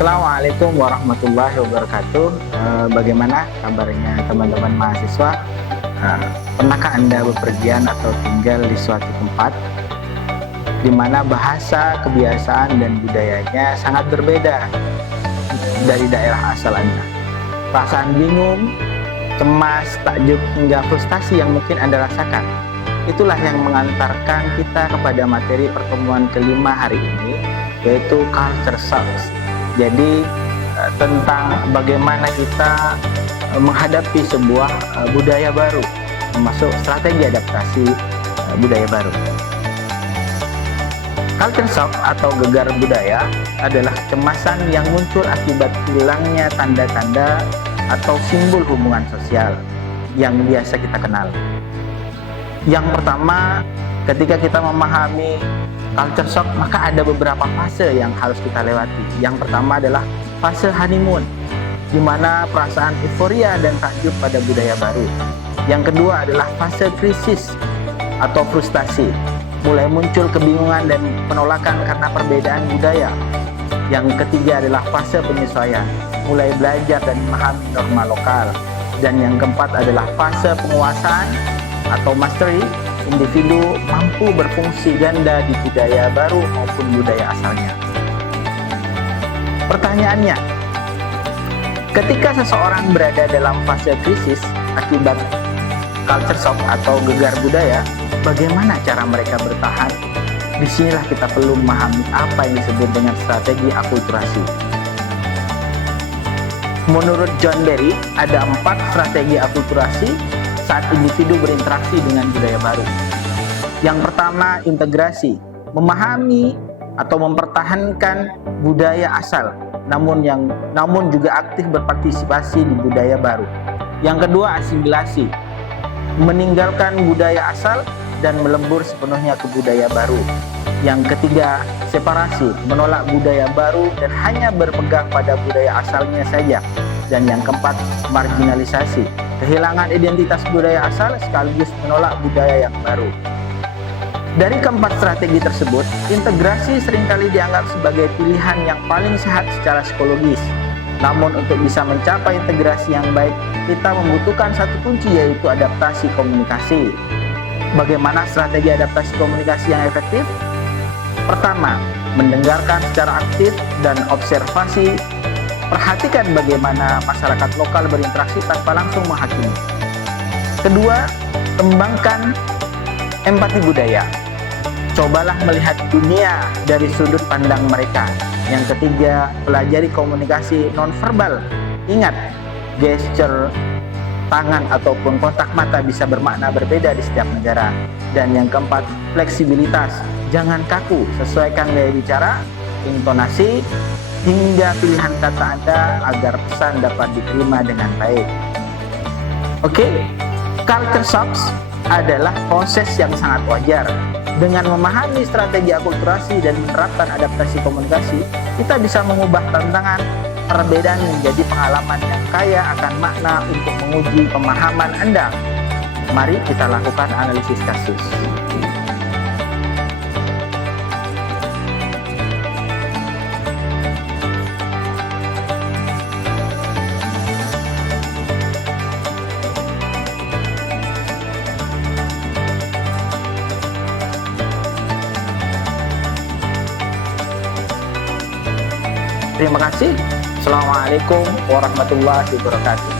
Assalamualaikum warahmatullahi wabarakatuh. Bagaimana kabarnya teman-teman mahasiswa? Pernahkah Anda bepergian atau tinggal di suatu tempat di mana bahasa, kebiasaan, dan budayanya sangat berbeda dari daerah asal Anda? Perasaan bingung, cemas, takjub, hingga frustasi yang mungkin Anda rasakan. Itulah yang mengantarkan kita kepada materi pertemuan kelima hari ini, yaitu Culture Shocks. Jadi tentang bagaimana kita menghadapi sebuah budaya baru, termasuk strategi adaptasi budaya baru. Culture shock atau gegar budaya adalah kecemasan yang muncul akibat hilangnya tanda-tanda atau simbol hubungan sosial yang biasa kita kenal. Yang pertama, ketika kita memahami culture shock, maka ada beberapa fase yang harus kita lewati. Yang pertama adalah fase honeymoon, di mana perasaan euforia dan takjub pada budaya baru. Yang kedua adalah fase krisis atau frustasi, mulai muncul kebingungan dan penolakan karena perbedaan budaya. Yang ketiga adalah fase penyesuaian, mulai belajar dan memahami norma lokal. Dan yang keempat adalah fase penguasaan atau mastery, individu mampu berfungsi ganda di budaya baru maupun budaya asalnya. Pertanyaannya, ketika seseorang berada dalam fase krisis akibat culture shock atau gegar budaya, bagaimana cara mereka bertahan? Disinilah kita perlu memahami apa yang disebut dengan strategi akulturasi. Menurut John Berry, ada 4 strategi akulturasi saat individu berinteraksi dengan budaya baru. Yang pertama, integrasi, memahami atau mempertahankan budaya asal, namun juga aktif berpartisipasi di budaya baru. Yang kedua, asimilasi, meninggalkan budaya asal dan melebur sepenuhnya ke budaya baru. Yang ketiga, separasi, menolak budaya baru dan hanya berpegang pada budaya asalnya saja. Dan yang keempat, marginalisasi, kehilangan identitas budaya asal sekaligus menolak budaya yang baru. Dari keempat strategi tersebut, integrasi seringkali dianggap sebagai pilihan yang paling sehat secara psikologis. Namun untuk bisa mencapai integrasi yang baik, kita membutuhkan satu kunci, yaitu adaptasi komunikasi. Bagaimana strategi adaptasi komunikasi yang efektif? Pertama, mendengarkan secara aktif dan observasi. Perhatikan bagaimana masyarakat lokal berinteraksi tanpa langsung menghakimi. Kedua, kembangkan empati budaya. Cobalah melihat dunia dari sudut pandang mereka. Yang ketiga, pelajari komunikasi nonverbal. Ingat, gesture tangan ataupun kontak mata bisa bermakna berbeda di setiap negara. Dan yang keempat, fleksibilitas. Jangan kaku, sesuaikan gaya bicara, intonasi, hingga pilihan kata Anda agar pesan dapat diterima dengan baik. Oke, culture shocks adalah proses yang sangat wajar. Dengan memahami strategi akulturasi dan menerapkan adaptasi komunikasi, kita bisa mengubah tantangan perbedaan menjadi pengalaman yang kaya akan makna untuk menguji pemahaman Anda. Mari kita lakukan analisis kasus. Terima kasih. Assalamualaikum warahmatullahi wabarakatuh.